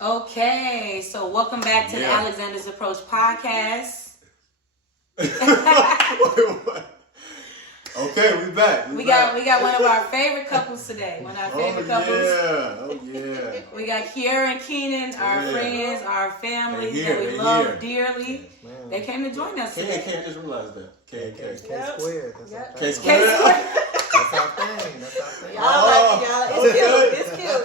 Okay, so welcome back to the Alexander's Approach podcast. Wait, what? Okay, we back. We got one of our favorite couples today. One of our favorite couples. Oh yeah. We got Kiara and Keenan, our friends, our family that we love dearly. Man. They came to join us today. Can't just realize that. K squared. K squared. That's our thing. It's cute.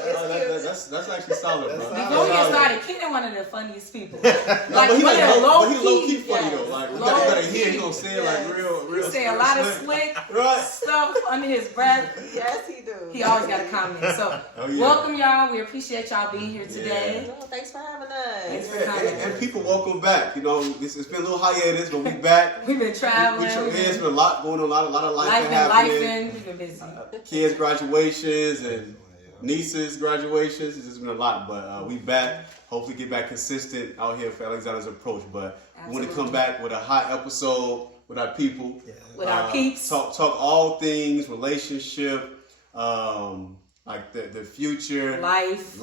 That's actually solid, bro. Before we get started, Keenan one of the funniest people. He low key funny yes. though. Like you gotta hear he gonna say it like real. He say a lot of slick stuff under his breath. Yes, he do. He always got a comment. So welcome y'all. We appreciate y'all being here today. Well, thanks for having us. Thanks for coming. And people welcome back. You know, it's been a little hiatus, but we back. We've been traveling. It's been a lot going on. A lot of life happening. We've been busy. Kids' graduations and nieces' graduations. It's just been a lot, but we back. Hopefully get back consistent out here for Alexander's Approach. But we want to come back with a hot episode with our people. Yeah. With our peeps. Talk all things, relationship, like the future. Life.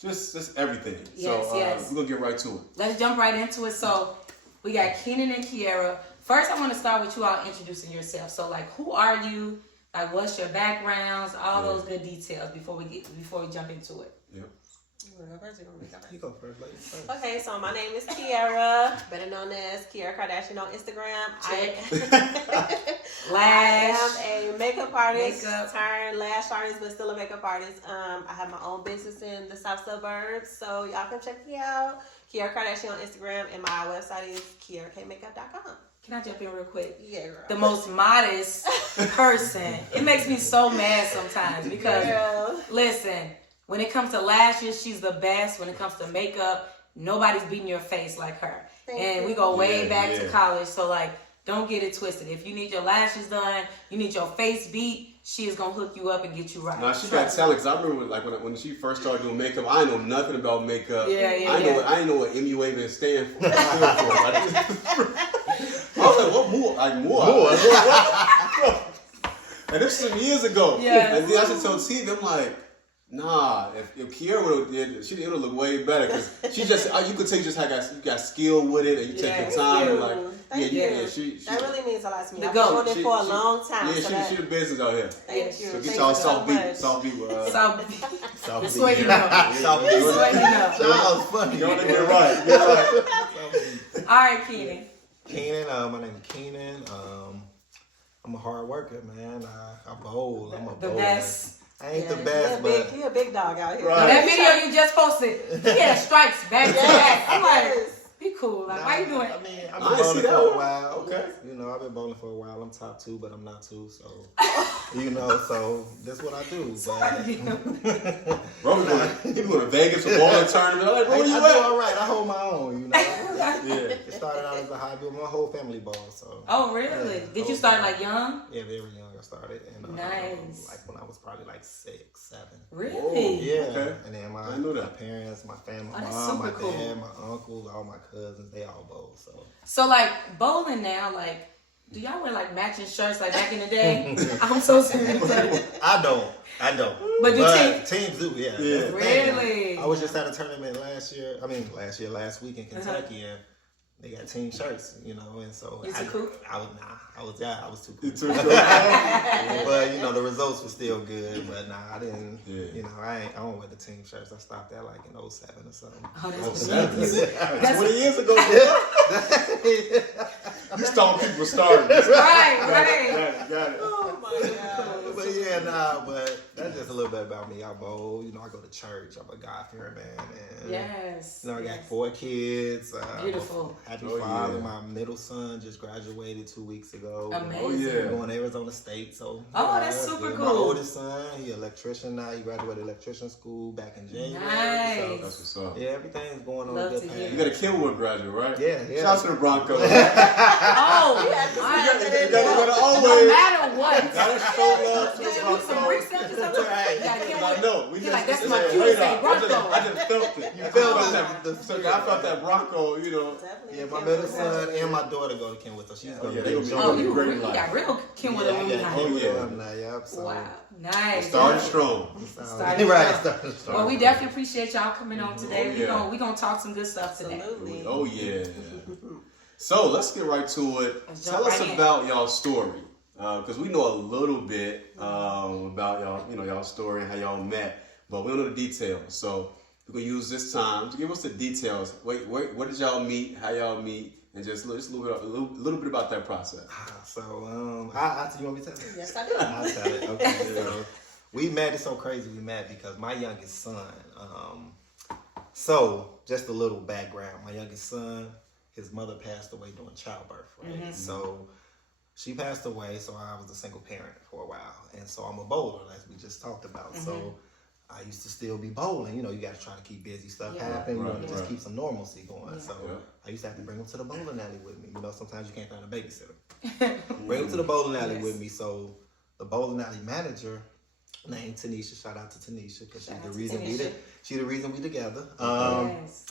Just everything. Yes, so we're going to get right to it. Let's jump right into it. So we got Keenan and Kiara. First, I want to start with you all introducing yourself. So like, who are you? Like, what's your backgrounds? All those good details before we jump into it. Yep. You go first, ladies. Okay, so my name is Kiara, better known as Kiara Kardashian on Instagram. I am a makeup artist, turned lash artist, but still a makeup artist. I have my own business in the South Suburbs, so y'all can check me out. Kiara Kardashian on Instagram, and my website is kiarakmakeup.com. Can I jump in real quick? Yeah, girl. The most modest person. It makes me so mad sometimes because, listen, when it comes to lashes, she's the best. When it comes to makeup, nobody's beating your face like her. Thank you. We go way back to college, so like, don't get it twisted. If you need your lashes done, you need your face beat, she is gonna hook you up and get you right. Now she got talent, because I remember like when she first started doing makeup, I didn't know nothing about makeup. I didn't know what MUA even stand for. I was like, what more? Like more. And this was some years ago. Yeah. And then I should tell T, I'm like, nah, if Kiara would have did it, it would look way better, because she just, you could tell you just you got skill with it, and you take your time, and like, she that really means a lot to me. I've been doing it for a long time. Yeah, she the business out here. Thank you. So get y'all soft beat. Soft beat. Just so you know. That was funny. You want to get right. All right, Keenan. My name is Keenan. I'm a hard worker, man. I'm bold. I'm a the bold. best. I ain't the best, but you're a big dog out here. Right. That video you just posted, he had strikes back to back. I'm like, be cool. Like, why you doing? I mean, I've been bowling for a while. Okay. You know, I've been bowling for a while. I'm top 2, but I'm not 2, so so that's what I do. Bro, you going to Vegas for bowling tournament? Like, where you at? I do all right. I hold my own. It started out as a hobby, but my whole family balls. So. Oh, really? Did you start like young? Yeah, very young. I started, and nice. Like when I was probably like 6, 7. Really? Whoa, yeah. Okay. And then my parents, my family, my mom, my dad, my uncles, all my cousins, they all bowl. So like bowling now, like, do y'all wear like matching shirts like back in the day? I'm so serious. I don't. But teams do, yeah. Really? I was just at a tournament last week in Kentucky, and they got team shirts, and so you too cool? I was too cool. You too cool. But the results were still good. But I didn't. Yeah. I don't wear the team shirts. I stopped that like in 07 or something. Oh, that's 20 years ago. You saw people starting. Right. Got it. Oh my God. But that's just a little bit about me. I bowl. I go to church. I'm a God-fearing man. And, yes. I got 4 kids. Beautiful. Happy father. Yeah. My middle son just graduated 2 weeks ago. Amazing. Oh, yeah. Going to Arizona State. So. That's super cool. My oldest son, he an electrician now. He graduated electrician school back in January. Nice. So that's what's up. Yeah, everything's going on Love good to path. hear. You got a Kenwood graduate, right? Yeah. Shout out to the Broncos. You gotta always. no matter what. Gotta show love to the do some research or something? Right. I know. We He just, like, that's it's my a cue to say radar. Bronco. I just felt it. You felt I felt that Bronco, you know. Definitely Yeah, my Kim middle with son her. and my daughter go to Kenwood, so she's Oh, gonna yeah, be they gonna be enjoying Oh, you great really life. got real Kenwood Yeah, I got alumni. Kenwood yeah. alumni, yep. So. Wow, nice. Started strong. Started Right. strong. Well, we definitely appreciate y'all coming on today. Oh, We gonna talk some good stuff today. Absolutely. Oh yeah. So let's get right to it. Let's Tell jump us right in. about y'all's story, because we know a little bit about y'all, y'all's story and how y'all met, but we don't know the details. So we're gonna use this time to give us the details. Wait, where did y'all meet? How y'all meet? And just a little bit about that process. So, you want me to tell it? Yes, I do. I'll tell it. Okay. So we met. It's so crazy we met because my youngest son. So just a little background. My youngest son, his mother passed away during childbirth, right? Mm-hmm. So she passed away, so I was a single parent for a while. And so I'm a bowler, as we just talked about. Mm-hmm. So I used to still be bowling. You got to try to keep busy stuff Yeah. happening, Right, to just right. keep some normalcy going. Yeah. So Yeah. I used to have to bring him to the bowling alley with me. Sometimes you can't find a babysitter. Bring him to the bowling alley Yes. with me. So the bowling alley manager, named Tanisha, shout out to Tanisha, because she's Shout the out to reason Tanisha. she the reason we together. Yes.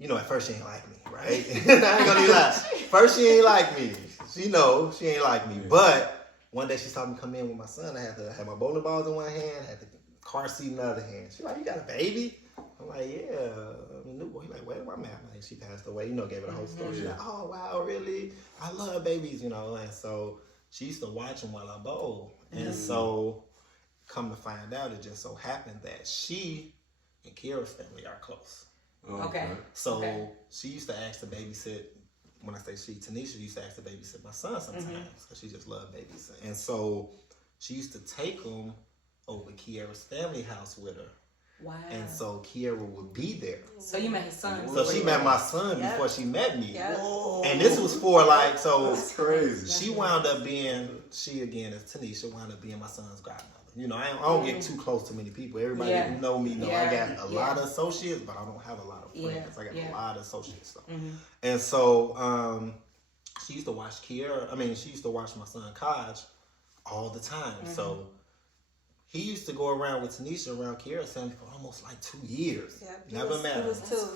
At first she ain't like me, right? I ain't gonna lie. First she ain't like me. She ain't like me. Yeah. But one day she saw me come in with my son. I had to have my bowling balls in one hand, had the car seat in the other hand. She like, you got a baby? I'm like, yeah, I'm a new boy. He like, where am I at? Like, she passed away. Gave it a whole story. She's Yeah. like, oh wow, really? I love babies, And so she used to watch them while I bowl. And so, come to find out, it just so happened that she and Kiara's family are close. Okay. So Okay. she used to ask to babysit. When I say she, Tanisha used to ask to babysit my son sometimes because she just loved babysitting. And so she used to take him over Kiara's family house with her. Wow. And so Kiara would be there. So you met his son. So she met my son Yep. before she met me. Yep. Whoa. And this was for That's crazy. she wound up being, as Tanisha, wound up being my son's godmother. I don't get too close to many people. Everybody Yeah. who know me know I Yeah. got a lot of associates, but I don't have a lot of friends. Yeah. I got Yeah. a lot of associates. So. Mhm. And so she used to watch she used to watch my son Kaj all the time. So he used to go around with Tanisha around Kiara's family for almost like 2 years. Yeah, Never met He her. was two.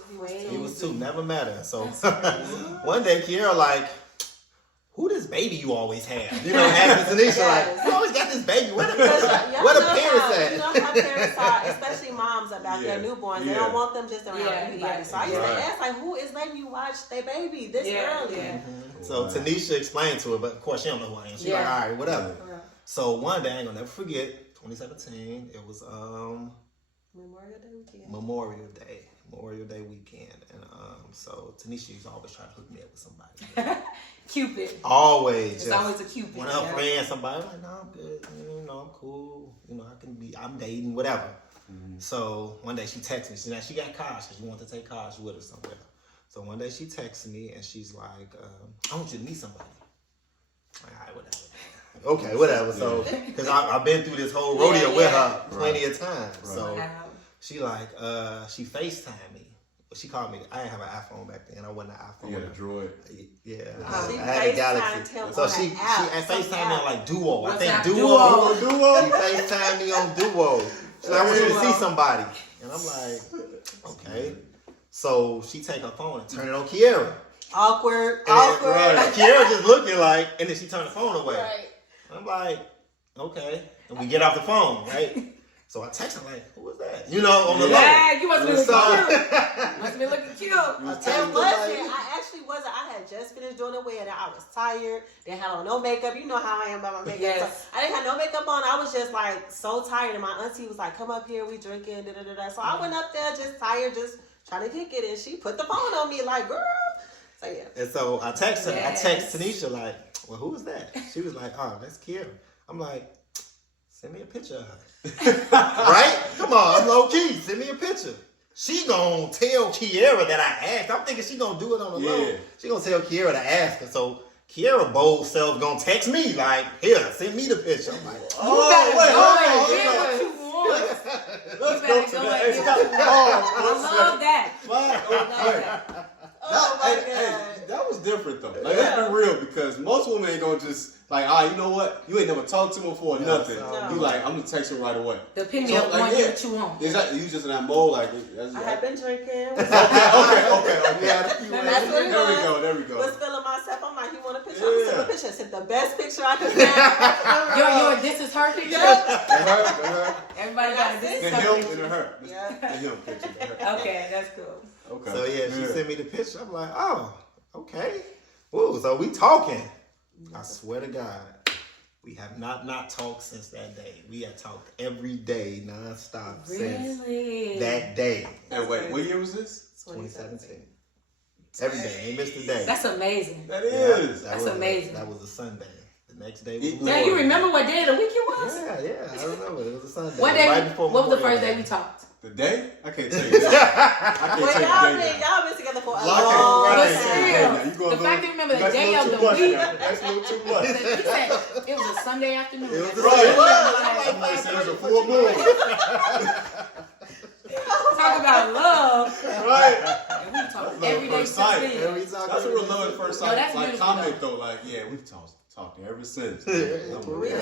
He was 2, never met her. So That's one day Kiara like, who this baby you always have? Asking Tanisha Yes. like, you always got this baby. Where the Y'all know parents how, at? You know how parents are, especially moms about Yeah. their newborns. They Yeah. don't want them just around Yeah, anybody. yeah. So I used to Right. ask, like, who is letting you watch their baby this early? Yeah. So Tanisha explained to her, but of course she don't know who I am. She's like, Yeah. all right, whatever. Yeah. So one day, I ain't gonna never forget, 2017, it was Memorial Day weekend. Memorial Day weekend. And so Tanisha used to always try to hook me up with somebody. Cupid. Always. It's just always a Cupid. when her friend, somebody, I'm like, no, I'm good. I'm cool. I'm dating, whatever. So one day she texted me. She got Kosh because she wanted to take Kosh with her somewhere. So one day she texted me and she's like, I want you to meet somebody. I'm like, all right, whatever. Okay, whatever. So, because I've been through this whole rodeo with her plenty of times. Right. So Wow. she like, she FaceTimed me. She called me. I didn't have an iPhone back then. I wasn't an iPhone. You got a droid. Yeah, She I had a Galaxy. FaceTimed him So on she an app, FaceTimed some me on app. like Duo. I What's think that? Duo. Duo. She FaceTimed me on Duo. She's like, I want you to see somebody. And I'm like, okay. So she take her phone and turn it on Kiara. Awkward. Right. Kiara just looking like, and then she turned the phone away. Right. I'm like, okay. And we get off the phone, right? So I text her like, who was that? On the Yeah, you must be looking So- cute. Must be looking cute. It wasn't. I actually wasn't. I had just finished doing the wedding. I was tired. Didn't have on no makeup. You know how I am about my makeup. Yes. So I didn't have no makeup on. I was just like so tired. And my auntie was like, come up here. We drinking. Da, da, da, da. So I went up there just tired, just trying to kick it. And she put the phone on me like, girl. So yeah. And so I text her. Yes. I text Tanisha like, well, who was that? She was like, oh, that's Kiara. I'm like, send me a picture of her. Right? Come on, I'm low key. Send me a picture. She gonna tell Kiara that I asked. I'm thinking she gonna do it on the low. She gonna tell Kiara to ask her. So Kiara bold self gonna text me like, here, send me the picture. I'm like, You better go and get what you want. Let's You go better to go the and get what you want. I love that. fine. I love that. Oh my Hey, god. that was different though. Like let's be real, because most women ain't gonna just like, you know what? You ain't never talked to him before, nothing. No. You like, I'm gonna text him right away. The opinion of one you what you want. Exactly. You just in that mode, like. I have been drinking. Okay. There we go. Was feeling myself. I'm like, you want a picture? I'm sending a picture. I sent the best picture I could send. This is her picture? Her. Everybody got this. The him and her. Yeah. The him picture. Okay, that's cool. Okay. So she sent me the picture. I'm like, oh, okay. Ooh, so we talking. I swear to God, we have not talked since that day. We have talked every day, nonstop since that day. And wait, what year was this? 2017. Every day, ain't missed a day. That's amazing. That is. That's amazing. That was a Sunday. The next day was Yeah, you remember what day of the week it was? Yeah, I remember. It was a Sunday. What day? Right before what was the Memorial first day we talked? The day? I can't tell you that. Y'all been together for a long But time. still, the fact that you remember the day of the week. That's a little too much. He said it was a Sunday afternoon. It was Somebody said it was a full moon. Talk about love. Right. And we talk Love every at day first sight. since then. That's a real love at first sight. that's Like beautiful, comment though. though, like, yeah, we've talked ever since. It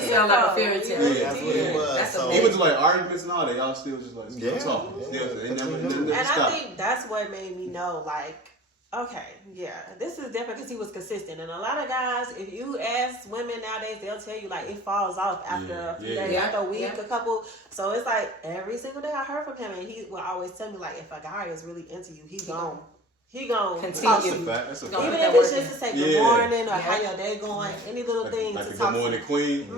sound like a fairy tale. Yeah, that's what it was. That's So- Even to like arguments and all that, y'all still just like still talking. Yeah. Still, they never And I stop. think that's what made me know, like, okay, yeah, this is different because he was consistent. And a lot of guys, if you ask women nowadays, they'll tell you, like, it falls off after a few days, after a week, a couple. So it's like every single day I heard from him, and he will always tell me, like, if a guy is really into you, he gon' Continue. talk to That's a you. fact. That's a Gonna Even fact. put if that it's work just to say in. good Yeah. morning or how your day going, any little thing Like to the talk good morning to. queen.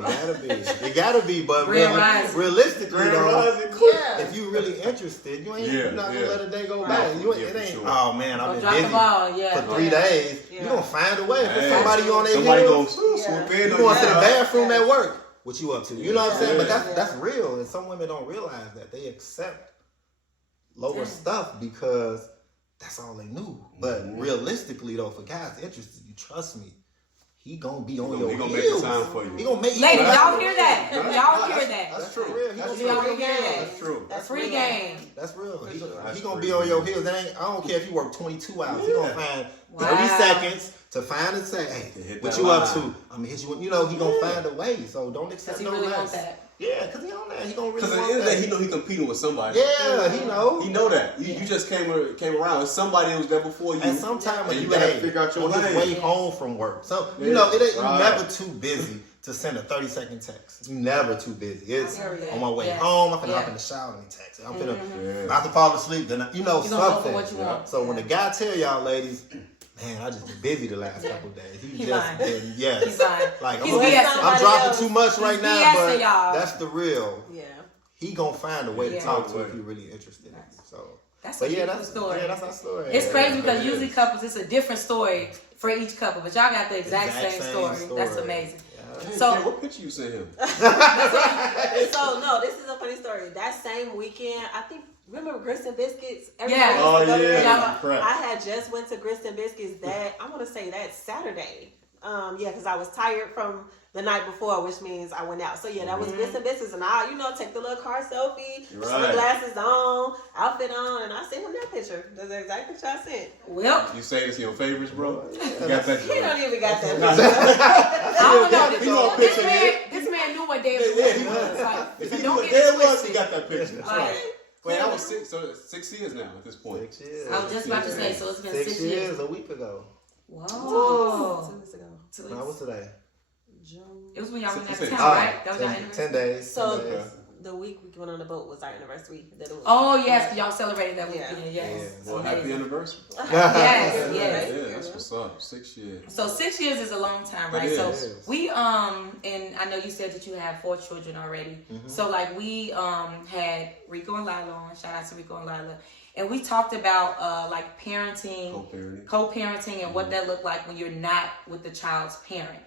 It gotta be, but Grand Rising. realistically though, Rising queen. if you really interested, you ain't Yeah, not gonna yeah. let a day go Right. by. You Yeah, it for ain't. sure. Oh man, I've Don't been drop the busy ball. Yeah. for 3 days. Yeah. You gonna find a way. If Hey, somebody on their somebody heels, gonna Yeah. swoop in you on going to the you. bathroom at work. What you up to? You know what I'm saying? But Yeah. that's real, and some women don't realize that they accept lower Yeah. stuff because that's all they knew. But realistically, though, for guys interested, you trust me, he gonna be on your He gonna make heels. the time for you. He gonna make Ladies, That's y'all real. hear that? Y'all hear That's that? true. Real. He That's gonna true. be on your Y'all hear heels. that? That's true. That's Free real. game. That's real. He That's gonna free. be on your heels. I don't care if you work 22 hours. He gonna find 30 Wow. seconds to find and say, hey, To hit what that you up line. to? I'm gonna hit you. You know, he gonna find a way. So don't accept Does he no really less. want that? Yeah, cause he on that. He gonna really Because at the want end of the day, that. he know he competing with somebody. Yeah, he know. He know that. You just came around. It's somebody who was there before you. And sometime And of you the gotta day, figure out your on his lane. way home from work. So you Yeah. know, it ain't you Right. never too busy to send a 30-second text. You never too busy. It's I heard that. on my way Yeah. home. I'm finna hop Yeah. in the shower. Let me text it. I'm finna Yeah. about to fall asleep. Then You gonna go for something. what you want. So when the guy tell y'all ladies, man, I just been busy the last couple of days. He He just lying. been yes. He's lying. Like He's I'm BSing. dropping too much right He's now, BSing, but y'all. that's the real. Yeah. He gonna find a way to Yeah. talk to if you're really interested. In it. So, That's but a yeah, beautiful that's story. Yeah, that's our story. It's crazy because it usually is. couples, it's a different story for each couple, but y'all got the exact same story. That's amazing. So- what picture you sent him? So no, this is a funny story. That same weekend, I think. Remember Grits and Biscuits? Yeah. used to Oh, go to yeah. Grits. Correct. I had just went to Grits and Biscuits that I want to say that Saturday. Yeah, because I was tired from the night before, which means I went out. So yeah, that was Grits and Biscuits, and I, take the little car selfie, Right. sunglasses on, outfit on, and I sent him that picture. That's the exact picture I sent. Well, You say this in your favorites, bro? You got that? He don't even got that Nah, picture. I don't know. He know a This picture, man knew what day of the Yeah, week he it was. Like, If so he don't knew what get day it it was, he twisted. got that picture. Like, Wait, that was 6 years now at this point. 6 years. I was just about to say, so it's been 6 6 years. years. A week ago. Whoa. 2 weeks ago. Now what's today? June. It was when y'all went out of Six- town, oh, right? That was y'all 10 anniversary. days. So 10 days. the week we went on the boat was our anniversary. That it was. Oh, yes, y'all celebrated that Yeah. weekend. Yes. Yeah. Well, happy Amazing. anniversary. Yes, yes. Yeah, that's what's up. 6 years. So 6 years is a long time, right? It So is. we and I know you said that you have 4 children already. So like we had Rico and Lila on. Shout out to Rico and Lila. And we talked about like parenting, co-parenting, and what that looked like when you're not with the child's parent.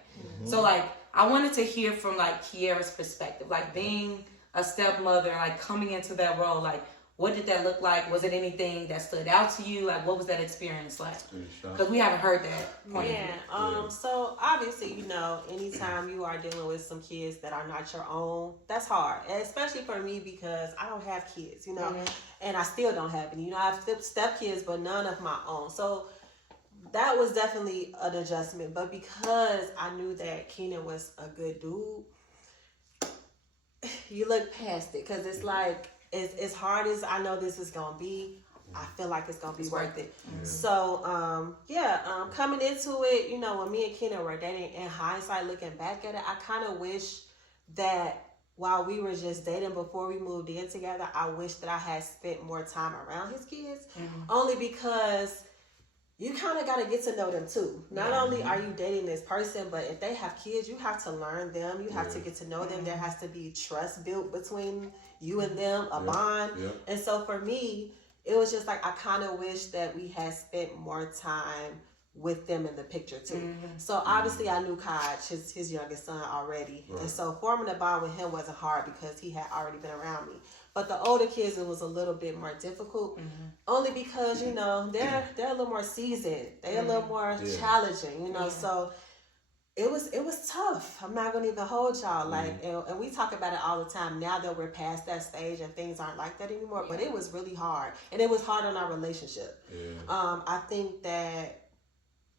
So like I wanted to hear from like Kiera's perspective, like being a stepmother, like coming into that role, like what did that look like? Was it anything that stood out to you? Like what was that experience like? Because we haven't heard that point. Yeah. So obviously, anytime you are dealing with some kids that are not your own, that's hard. And especially for me because I don't have kids, and I still don't have any. I have step kids, but none of my own. So that was definitely an adjustment. But because I knew that Keenan was a good dude, you look past it because it's like, as hard as I know this is gonna be, I feel like it's gonna be worth it. Yeah. So coming into it, you know, when me and Keenan were dating, in hindsight, looking back at it, I kind of wish that while we were just dating before we moved in together, I wish that I had spent more time around his kids. Only because you kind of got to get to know them too. Not only are you dating this person, but if they have kids, you have to learn them. You have to get to know them. There has to be trust built between you and them, a bond. And so for me, it was just like, I kind of wish that we had spent more time with them in the picture too. So obviously I knew Kaj, his youngest son, already. And so forming a bond with him wasn't hard because he had already been around me. But the older kids, it was a little bit more difficult, only because, you know, they're a little more seasoned. They're a little more challenging, you know. So it was tough. I'm not gonna even hold y'all. Like, and we talk about it all the time now that we're past that stage and things aren't like that anymore. But it was really hard, and it was hard on our relationship. I think that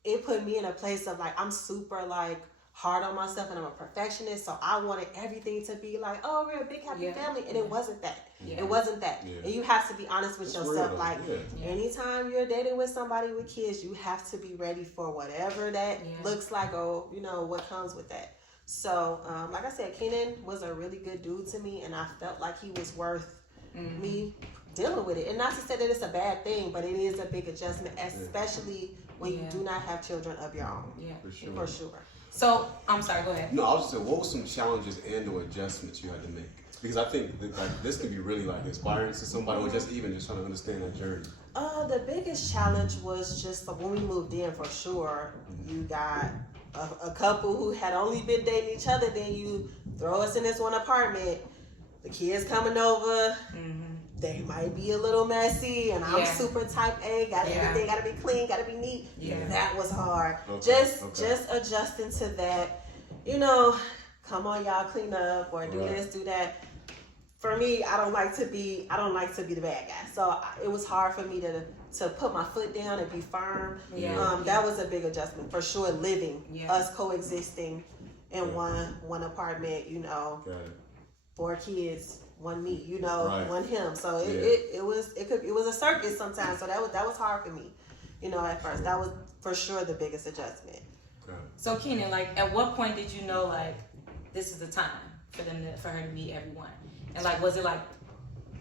it put me in a place of like, I'm super like hard on myself and I'm a perfectionist, so I wanted everything to be like, oh, we're a big happy family, and it wasn't that. It wasn't that. And you have to be honest with yourself. Like, anytime you're dating with somebody with kids, you have to be ready for whatever that looks like, or you know what comes with that. So like I said, Keenan was a really good dude to me, and I felt like he was worth me dealing with it. And not to say that it's a bad thing, but it is a big adjustment, especially when you do not have children of your own. For sure. So, I'm sorry, go ahead. No, I was just saying, what were some challenges and or adjustments you had to make? Because I think that, like, this could be really like inspiring to somebody, or just even just trying to understand that journey. The biggest challenge was just like when we moved in, for sure. You got a couple who had only been dating each other, then you throw us in this one apartment, the kids coming over, they might be a little messy, and I'm super type A, everything gotta be clean, gotta be neat. That was hard. Just adjusting to that, you know, come on y'all, clean up, or do this, do that. For me, I don't like to be the bad guy. So it was hard for me to put my foot down and be firm. That was a big adjustment for sure. Living, us coexisting in one apartment, you know, 4 kids, 1 me, you know, 1 him. So it was a circus sometimes. So that was hard for me, you know, at first. That was for sure the biggest adjustment. So Keenan, like, at what point did you know, like, this is the time for her to meet everyone? And like, was it like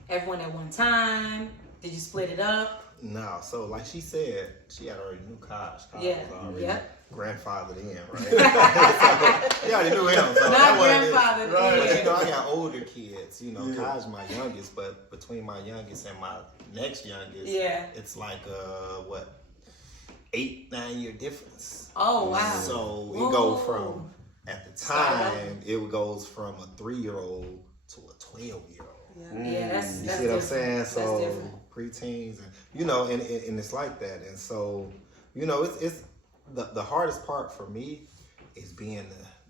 everyone at one time? Did you split it up? No, so like she said, she had already knew Kaj. Kaj was already grandfathered in, right? She already knew him. So not grandfathered in. But you know, I got older kids. You know, Kaj's my youngest, but between my youngest and my next youngest, it's like 8-9 year difference. Oh wow! So it goes from, at the time, it goes from a 3-year-old to a 12-year-old. That's you see what I'm saying? That's So different. Preteens, and you know, and it's like that. And so, you know, it's the hardest part for me is being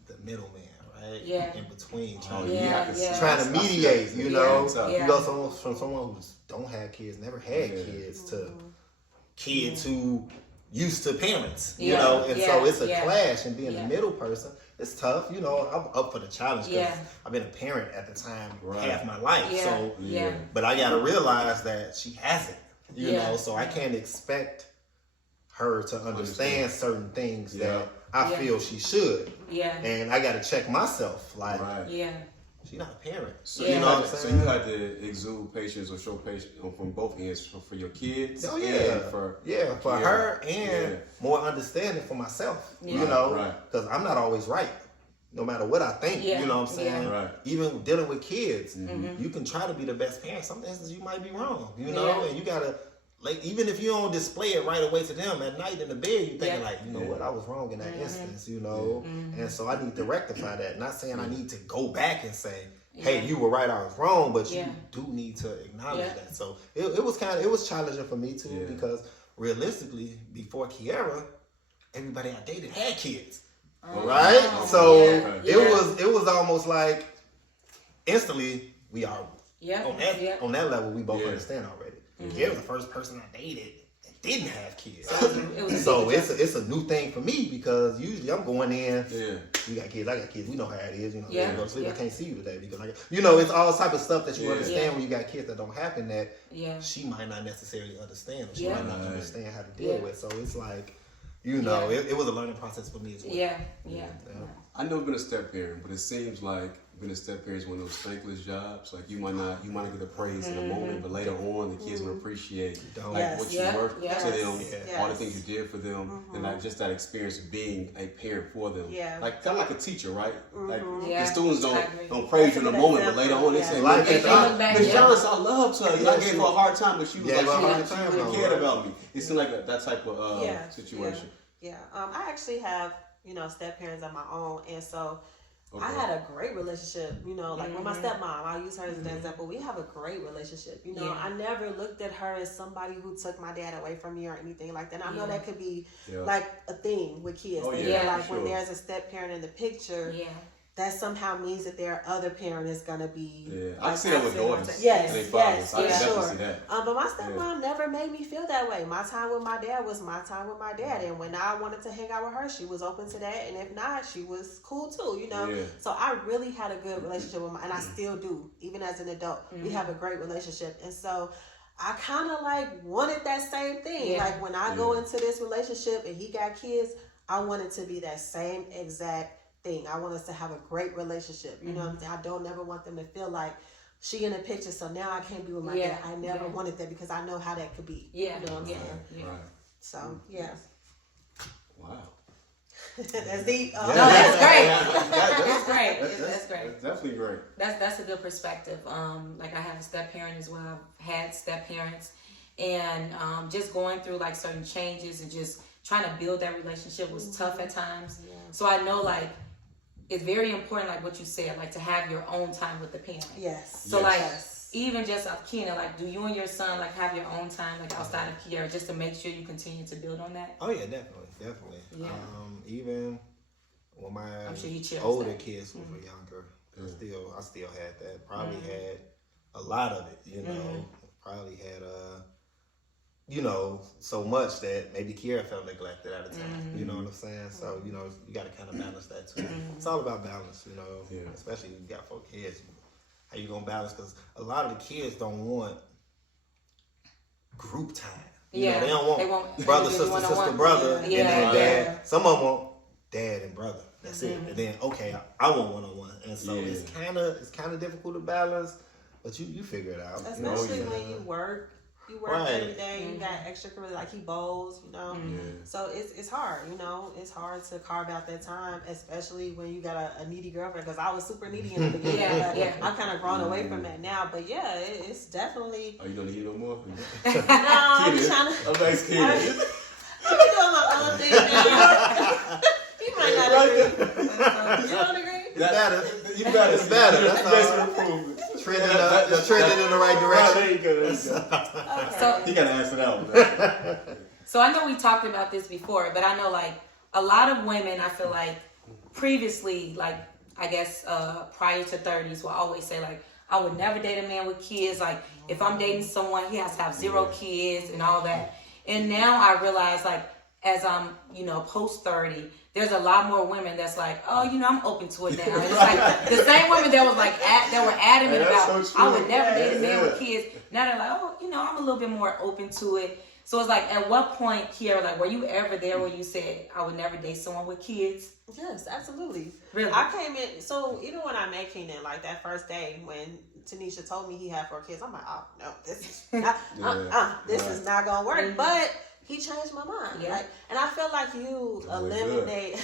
the middleman, right? In between, trying to mediate. You know, you go from someone who don't have kids, never had kids, to kids who used to parents. You know, and so it's a clash, and being the middle person. It's tough, you know. I'm up for the challenge because I've been a parent at the time half my life. So, but I gotta realize that she hasn't, you know. So I can't expect her to understand certain things that I feel she should. And I gotta check myself, like, she's not a parent. So you know what I'm saying? So you had to exude patience or show patience from both ends for your kids. Oh and for her, and more understanding for myself. You know, because I'm not always right, no matter what I think. You know what I'm saying? Even dealing with kids, you can try to be the best parent. Some instances you might be wrong. You know, and you gotta. Like, even if you don't display it right away to them at night in the bed, you thinking like, you know what, I was wrong in that instance, you know? And so I need to rectify that. Not saying I need to go back and say, hey, you were right, I was wrong, but you do need to acknowledge that. So it was challenging for me too, because realistically, before Kiara, everybody I dated had kids. Right? So it was almost like instantly we are on that level we both understand already. Kiara was the first person I dated that didn't have kids. So it's a new thing for me because usually I'm going in. Yeah. You got kids, I got kids. We know how it is. You know, Yeah. you go to sleep. Yeah. I can't see you today because it's all type of stuff that you Yeah. understand when you got kids that don't happen that Yeah. she might not necessarily understand. Or she Yeah. might not understand how to deal Yeah. with. So it's like, it was a learning process for me as well. Yeah. I've never been a step parent, but it seems like being a step parent is one of those thankless jobs. Like you might not get the praise in the moment, but later on the kids will appreciate like what you worked to them, all the things you did for them, and like just that experience of being a parent for them. Yeah. Like kind of like a teacher, right? Like Yeah. the students don't praise you in the moment, but later on they say, Like Miss that, Johnson, I loved her. I gave her a hard time, but she was Yeah, like, she really cared about me. It seemed like that type of situation. Yeah. I actually have, step parents of my own, and so I had a great relationship, like with my stepmom. I'll use her as an example. We have a great relationship. I never looked at her as somebody who took my dad away from me or anything like that. And I know that could be like a thing with kids. When there's a step parent in the picture, that somehow means that their other parent is gonna be. Yeah, I see that with daughters. Yes, sure. But my stepmom never made me feel that way. My time with my dad was my time with my dad, and when I wanted to hang out with her, she was open to that, and if not, she was cool too. So I really had a good relationship with and I still do, even as an adult. We have a great relationship, and so I kind of like wanted that same thing. Like when I go into this relationship and he got kids, I want it to be that same exact thing. I want us to have a great relationship. You know what I'm saying? I don't ever want them to feel like she in the picture, so now I can't be with my dad. I never wanted that because I know how that could be. Yeah. You know what I'm saying? Right. So, yeah. Wow. That's deep. No, that's great. That's great. That's great. That's definitely great. That's a good perspective. Like I have a step parent as well. I've had step parents, and just going through like certain changes and just trying to build that relationship was tough at times. Yeah. So I know like it's very important, like what you said, like to have your own time with the parent. Yes. So like even just Keena, like do you and your son like have your own time like outside of Kiara just to make sure you continue to build on that? Oh yeah, definitely. Yeah. Even when my older kids were younger, I still had that. Probably had a lot of it, Probably had so much that maybe Kiara felt neglected at a time. You know what I'm saying? So, you got to kind of balance that too. It's all about balance, especially if you got 4 kids. How you going to balance? Because a lot of the kids don't want group time. They don't want brother, sister, brother, and then dad. Some of them want dad and brother. That's it. And then, okay, I want one-on-one. And so it's kind of difficult to balance, but you figure it out. Especially when you work. You work every day, you got extracurricular, like he bowls, So it's hard, It's hard to carve out that time, especially when you got a needy girlfriend, because I was super needy in the beginning. I've kind of grown away from that now, but it's definitely... Are you going to eat no more? No, I'm trying to... I'm nice kidding. I'm doing my own thing now. You might not agree. You don't agree? It's better. That's all. Improvement. Trending in the right direction. So you gotta answer that one. So I know we talked about this before, but I know like a lot of women, I feel like previously, like I guess prior to 30s, will always say like, I would never date a man with kids. Like if I'm dating someone, he has to have 0 kids and all that. And now I realize like as I'm, post 30, there's a lot more women that's like, oh, I'm open to it now. And it's like the same women that was like, that were adamant about, so I would never date a man with kids. Now they're like, oh, I'm a little bit more open to it. So it's like, at what point, Kiara, like, were you ever there where you said, I would never date someone with kids? Yes, absolutely. Really? I came in, so even when I met Keenan, like that first day when Tanisha told me he had 4 kids, I'm like, oh, no, this is not, this is not going to work. But he changed my mind. Yeah. And I feel like you eliminate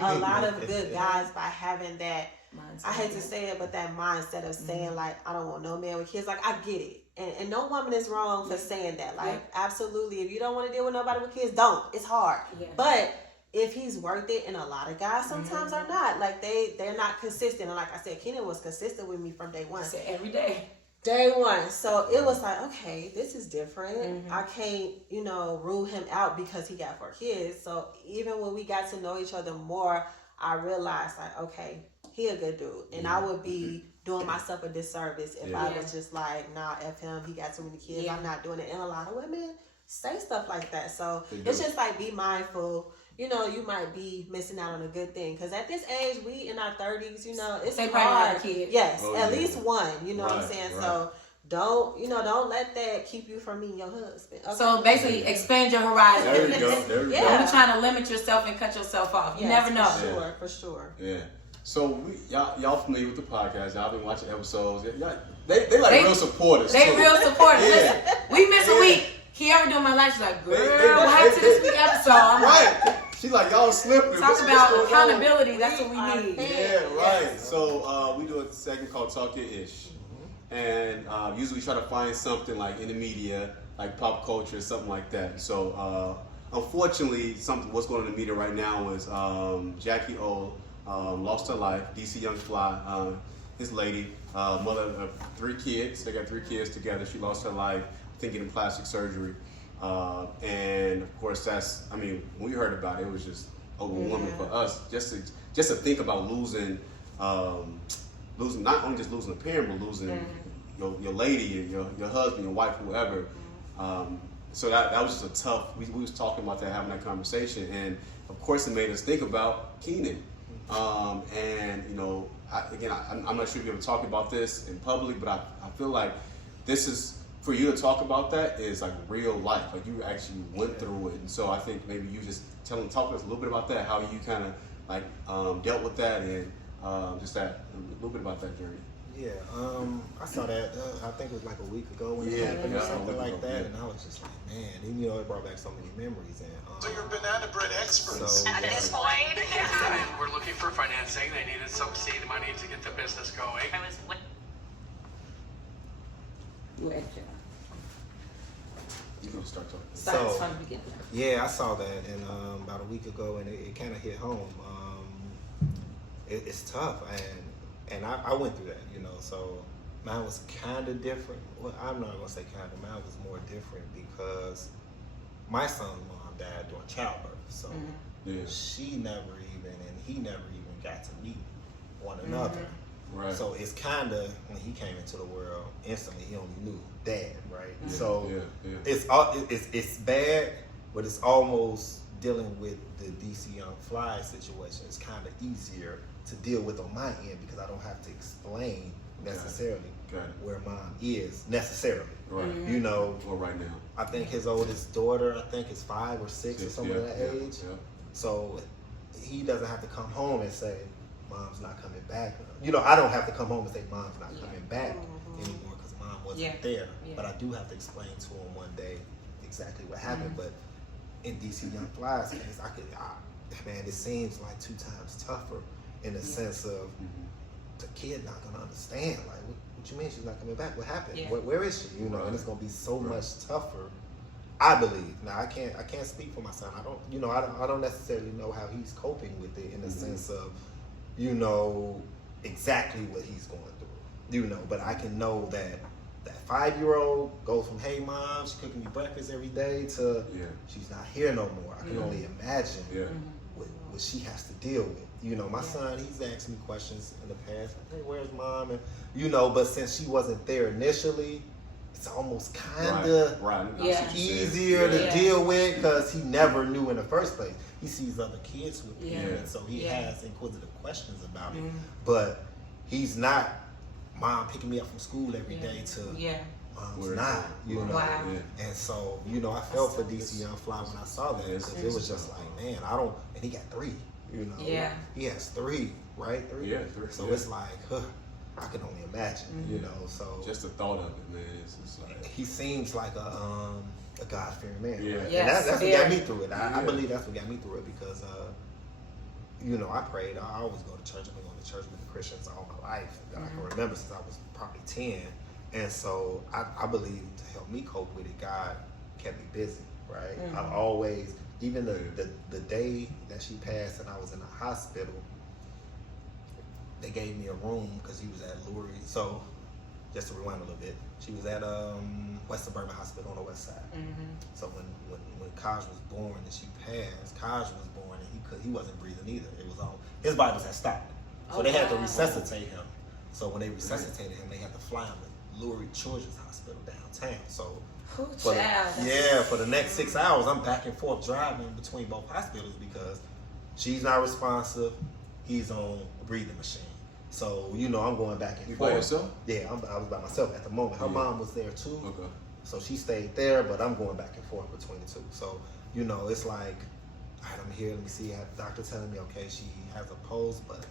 a lot of good guys by having that mindset. I hate to say it, but that mindset of saying like, I don't want no man with kids. Like I get it. And no woman is wrong for saying that. Like absolutely, if you don't want to deal with nobody with kids, don't. It's hard. Yeah. But if he's worth it, and a lot of guys sometimes are not. Like they're not consistent. And like I said, Keenan was consistent with me from day one. Every day. Day one. So it was like, okay, this is different. I can't, rule him out because he got 4 kids. So even when we got to know each other more, I realized like, okay, he a good dude. And I would be doing myself a disservice if I was just like, nah, F him, he got too many kids, I'm not doing it. And a lot of women say stuff like that. So it's just like, be mindful. You know, you might be missing out on a good thing. Because at this age, we in our 30s, you know, it's hard. Yes, at least one, you know what I'm saying? So don't let that keep you from meeting your husband. Okay. So basically, expand your horizon. There you go. There you go. Don't be trying to limit yourself and cut yourself off. You never know. For sure. Yeah. So y'all familiar with the podcast? Y'all been watching episodes. They like real supporters. They too. real supporters. Listen, we miss a week. Kiara doing my life. She's like, girl, what happened to this week episode? I'm right. She's like, y'all slipping. Talk about accountability. That's what we need. Yeah, right. Yes. So we do a segment called Talk Your Ish. And usually we try to find something like in the media, like pop culture, something like that. So unfortunately, what's going on in the media right now is Jackie O lost her life. DC Young Fly, his lady, mother of 3 kids. They got 3 kids together. She lost her life, I think, getting plastic surgery. And of course, when we heard about it, it was just overwhelming for us just to think about losing, not only just losing a parent, but losing your lady, your husband, your wife, whoever. So that was just a tough. We was talking about that, having that conversation, and of course, it made us think about Keenan. And you know, I'm not sure if you ever talked about this in public, but I feel like this is. For you to talk about that is like real life, like you actually went through it, and so I think maybe you just talk to us a little bit about that, how you kind of like dealt with that, and just that a little bit about that journey. Yeah, I saw that. I think it was like a week ago when it happened or something like that, and I was just like, man, and you know, it brought back so many memories. And so you're banana bread experts. So, at this point, we're looking for financing. They needed some seed money to get the business going. You gonna start talking? So, yeah, I saw that, and about a week ago, and it kind of hit home. It's tough, and I went through that, you know. So mine was kind of different. Well, I'm not gonna say kind of. Mine was more different because my son's mom died during childbirth, so she never even, and he never even got to meet one another. Right. So it's kind of, when he came into the world, instantly he only knew dad, right? So it's bad, but it's almost dealing with the DC Young Fly situation. It's kind of easier to deal with on my end because I don't have to explain necessarily where mom is necessarily. Right. You know. Well, right now. I think his oldest daughter, I think, is 5 or 6 or something of that age. Yeah. So he doesn't have to come home and say, mom's not coming back. You know, I don't have to come home and say mom's not coming back anymore because mom wasn't there. Yeah. But I do have to explain to him one day exactly what happened. But in DC Young Fly's case, man, it seems like 2 times tougher in the sense of the kid not gonna understand. Like, what you mean she's not coming back? What happened? Yeah. Where is she? You know, and it's gonna be so much tougher. I believe. Now I can't speak for my son. I don't necessarily know how he's coping with it in the sense of, you know, exactly what he's going through. You know, but I can know that 5-year-old goes from, hey mom, she's cooking me breakfast every day, to she's not here no more. I can only imagine what she has to deal with. You know, my son, he's asked me questions in the past, like, hey, where's mom? And you know, but since she wasn't there initially, it's almost kind of easier to deal with because he never knew in the first place. He sees other kids with parents, so he has inquisitive questions about it. But he's not mom picking me up from school every day to mom's not, you know. Wow. And so, you know, I felt for DC Young Fly when I saw that because it was just like, man, and he got 3, you know. Yeah. He has 3, right? 3? Yeah, 3. So it's like, I can only imagine, you know. So just the thought of it, man, it's like he seems like a God-fearing man. Yeah. Right? Yes. And that's what got me through it. I believe that's what got me through it because, you know, I prayed. I always go to church. I've been going to church with the Christians all my life. I can remember since I was probably 10. And so I believe to help me cope with it, God kept me busy, right? I've always, even the day that she passed and I was in the hospital, they gave me a room because he was at Lurie. So, just to rewind a little bit, she was at West Suburban Hospital on the west side. So when Kaj was born and she passed, Kaj was born and he wasn't breathing either. It was his vitals had stopped. So they had to resuscitate him. So when they resuscitated him, they had to fly him to Lurie Children's Hospital downtown. So for the next 6 hours, I'm back and forth driving between both hospitals because she's not responsive. He's on a breathing machine. So, I'm going back and forth. You by yourself? Yeah, I was by myself at the moment. Her mom was there too. Okay. So she stayed there, but I'm going back and forth between the two. So, it's like, all right, I'm here. Let me see. I have the doctor telling me, okay, she has a pulse, but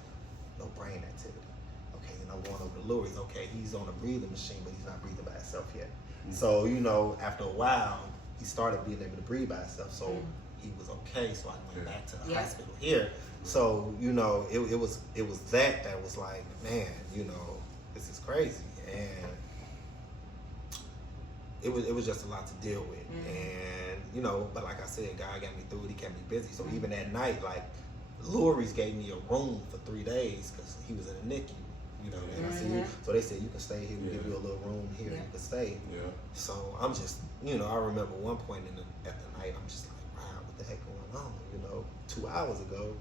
no brain activity. Okay, then I'm going over to Lurie's. Okay, he's on a breathing machine, but he's not breathing by himself yet. Mm-hmm. So, after a while, he started being able to breathe by himself. So he was okay. So I went back to the hospital here. So, it was that was like, man, this is crazy. And it was just a lot to deal with. And, but like I said, God got me through it. He kept me busy. So even that night, like, Lurie's gave me a room for 3 days because he was in a NICU. And I said, so they said, you can stay here. We'll give you a little room here. You can stay. Yeah. So I'm just, I remember one point at the night, I'm just like, wow, what the heck going on? 2 hours ago,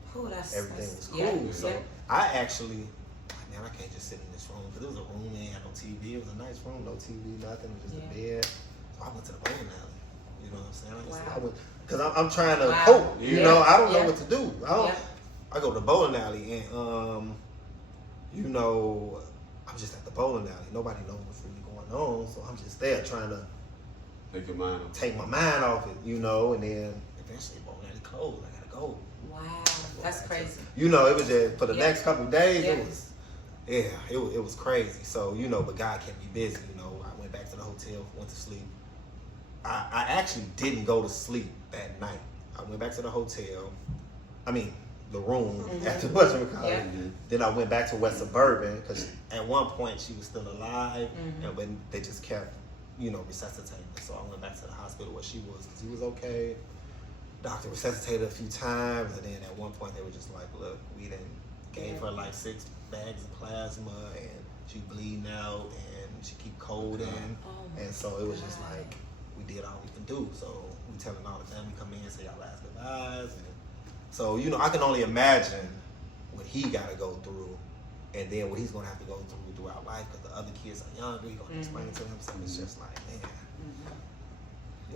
everything was cool. So I actually, man, I can't just sit in this room because it was a room, it had no TV. It was a nice room, no TV, nothing, just a bed. So I went to the bowling alley. You know what I'm saying? I went because I'm trying to cope. I don't know what to do. I go to the bowling alley and I'm just at the bowling alley. Nobody knows what's really going on, so I'm just there trying to take my mind off it. And then eventually the bowling alley closed. I gotta go. Wow, that's crazy. It was just for the next couple of days. It was crazy. So but God kept me busy. I went back to the hotel, went to sleep. I actually didn't go to sleep that night. I went back to the hotel. The room at the Western College. Then I went back to West Suburban because at one point she was still alive, and when they just kept, resuscitating her. So I went back to the hospital where she was because he was okay. Doctor resuscitated a few times, and then at one point they were just like, look, we gave her like 6 bags of plasma, and she bleeding out, and she keep coding, and so it was just like, we did all we can do. So we telling all the family come in, say y'all last goodbyes, and so I can only imagine what he got to go through, and then what he's gonna have to go through throughout life because the other kids are younger. He's gonna explain to them, so it's just like, man.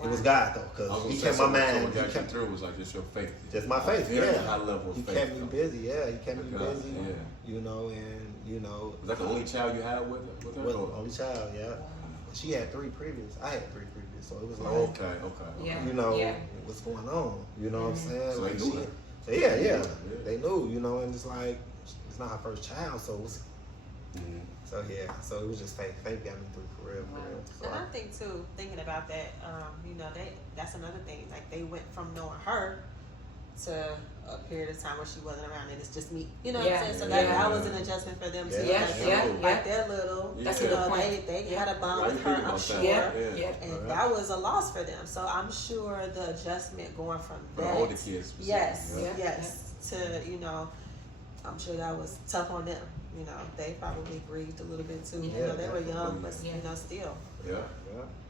It was God though, because he kept my mind. What got you through was like just your faith. Just my faith, High level of faith. He kept me busy, He kept me busy. And Was that the only child you had with her? Was the only child, She had 3 previous. I had 3 previous, so it was like, okay. What's going on? You know what I'm saying? So like they knew they knew. And it's like it's not her first child, so it's. So it was just faith. Faith got me through for real. So and I think too, thinking about that, that's another thing. Like they went from knowing her to a period of time where she wasn't around, and it's just me. You know what I'm saying? So that was an adjustment for them too. Like they're little. That's a good point. They had a bond with her, I'm sure. And that was a loss for them. So I'm sure the adjustment going from that. For all the kids. Yes. To I'm sure that was tough on them. They probably grieved a little bit too. They were young, but still.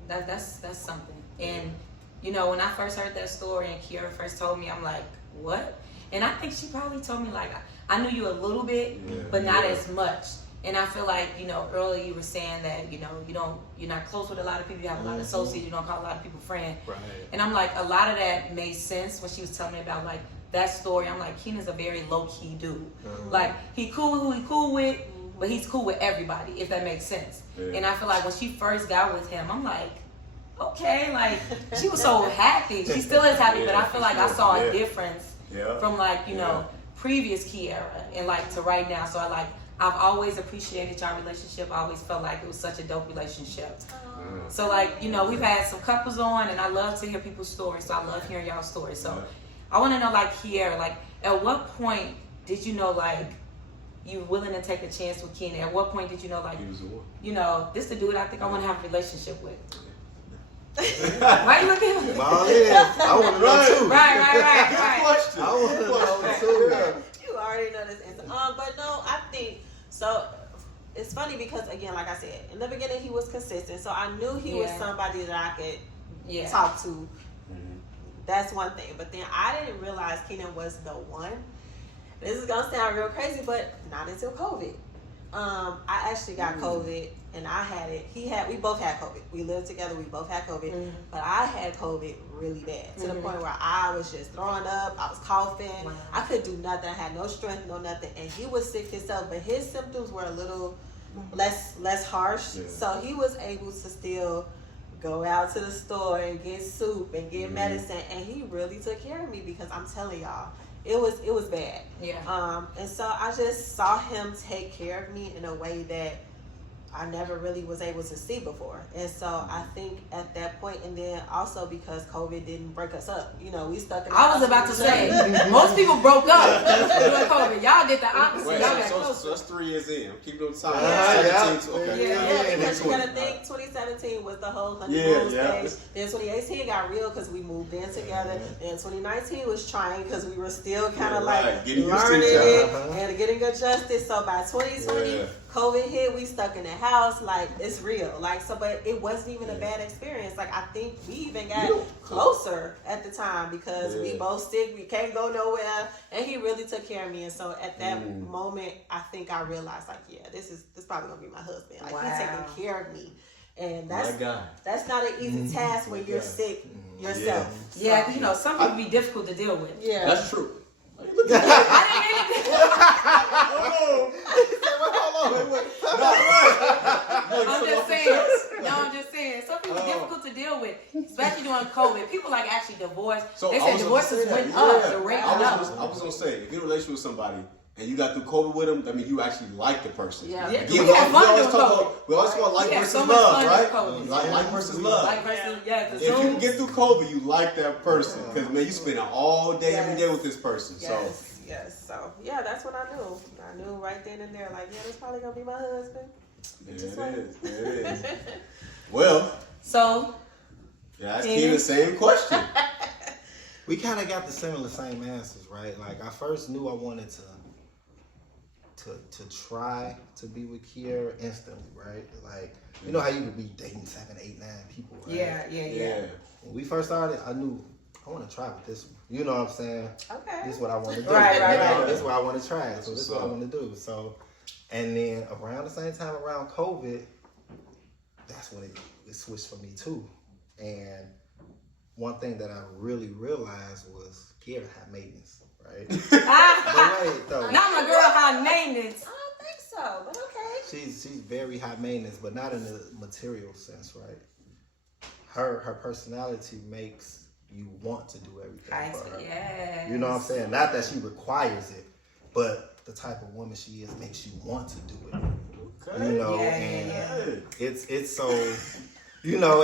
That's something. And when I first heard that story and Kiara first told me, I'm like, what? And I think she probably told me like I knew you a little bit, but not as much. And I feel like earlier you were saying that you're not close with a lot of people. You have a lot of associates. You don't call a lot of people friends. Right. And I'm like, a lot of that made sense when she was telling me about like that story. I'm like, Keenan's a very low key dude. Like he cool with who he cool with, but he's cool with everybody. If that makes sense. And I feel like when she first got with him, I'm like, okay, like she was so happy. She still is happy, but I feel like I saw a difference from like previous Kiara and like to right now. So I've always appreciated y'all relationship. I always felt like it was such a dope relationship. So like we've had some couples on, and I love to hear people's stories. So I love hearing y'all's stories. So I want to know like Kiara, like at what point did you know like you were willing to take a chance with Keenan? At what point did you know like this the dude I think I want to have a relationship with? Why you looking at me? I want to know too. Right. Good question. I want to know too. You already know this answer. But no, I think so. It's funny because again, like I said, in the beginning he was consistent, so I knew he was somebody that I could talk to. That's one thing. But then I didn't realize Keenan was the one. This is gonna sound real crazy, but not until COVID. I actually got COVID, and I had it. We both had COVID. We lived together. We both had COVID, but I had COVID really bad to the point where I was just throwing up. I was coughing. Wow. I couldn't do nothing. I had no strength, no nothing. And he was sick himself, but his symptoms were a little less harsh. Yeah. So he was able to still go out to the store and get soup and get medicine, and he really took care of me, because I'm telling y'all, it was bad. Yeah. And so I just saw him take care of me in a way that I never really was able to see before. And so I think at that point, and then also because COVID didn't break us up, we stuck in the I was house about to with each other. say, most people broke up during COVID. Y'all did the opposite. Wait, Y'all got so closer. that's 3 years in. I'm keeping on time. Yeah. 17, okay. Yeah, because you gotta 20. think 2017 was the whole honeymoon Yeah. stage. Then 2018 got real because we moved in together. And 2019 was trying because we were still kind of like getting used to learning each it other. and getting adjusted. So by 2020, Yeah. COVID hit, we stuck in the house. Like, it's real. Like, so, but it wasn't even a bad experience. Like, I think we even got closer at the time because we both sick. We can't go nowhere, and he really took care of me. And so at that moment, I think I realized, like, yeah, this probably gonna be my husband. Like, he's taking care of me, and that's not an easy task when you're sick yourself. Yeah, some people be difficult to deal with. Yeah. That's true. I'm just saying. No, I'm just saying. Some people difficult to deal with, especially during COVID. People like actually divorce. So They I said was divorces gonna say went that. up. Yeah. The rate I went up. was gonna say, if you're in a relationship with somebody and you got through COVID with them, I mean, you actually like the person. Yeah. Yeah, Again, we had fun always during talk COVID. about, we always talk about like We had versus so much love, fun right? during COVID. Like versus love. Like versus, If you can get through COVID, you like that person because man, you spend all day every day with this person. Yes. So yeah, that's what I knew. I knew right then and there. Like, yeah, that's probably gonna be my husband. There it is. Well, So, that's the same question. We kind of got the same answers, right? Like, I first knew I wanted to try to be with Kiera instantly, right? Like, you know how you could be dating 7, 8, 9 people, right? yeah. When we first started, I knew I want to try with this one. You know what I'm saying? Okay. This is what I want to do. Right. This is what I want to try. So this is what I want to do. So, and then around the same time around COVID, that's when it switched for me too. And one thing that I really realized was Kiera had maintenance, right? But wait, though. Not my girl high maintenance. I don't think so, but okay. She's very high maintenance, but not in the material sense, right? Her personality makes you want to do everything for her. Yes. You know what I'm saying? Not that she requires it, but the type of woman she is makes you want to do it. Okay. You know, and it's so, you know,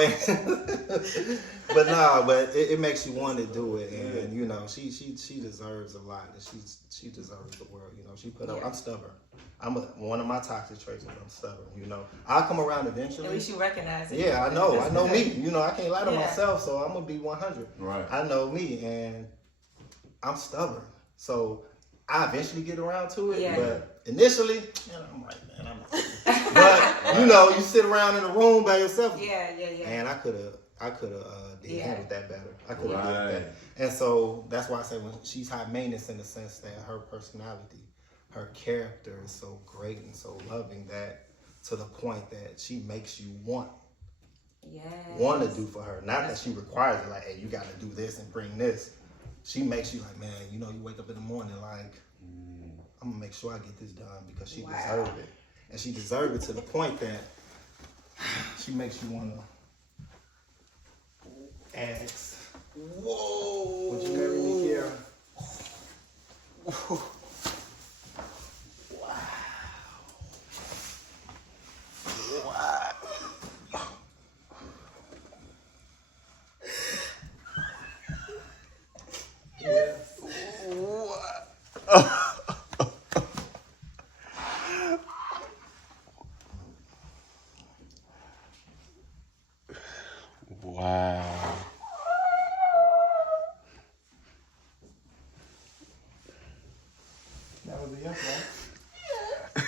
but it makes you want to do it, and you know, she deserves a lot, and she deserves the world. You know, she put up. I'm stubborn. One of my toxic traits is I'm stubborn. You know, I'll come around eventually. At least you recognize it. Yeah, I know me. You know, I can't lie to Yeah. myself, so I'm gonna be 100. Right. I know me, and I'm stubborn. So I eventually get around to it, Yeah. but initially, I'm like, man, but you know, you sit around in a room by yourself. Yeah. And I could have handled that better. I could have Right. did that. And so that's why I say when she's high maintenance in the sense that her personality, her character is so great and so loving that to the point that she makes you want to do for her. Not that she requires it, like, hey, you got to do this and bring this. She makes you like, man, you know, you wake up in the morning like, I'm going to make sure I get this done because she deserves it. And she deserves it to the point that she makes you want to ask, whoa, would you marry me, Kiera? Wow. That was a yes, right?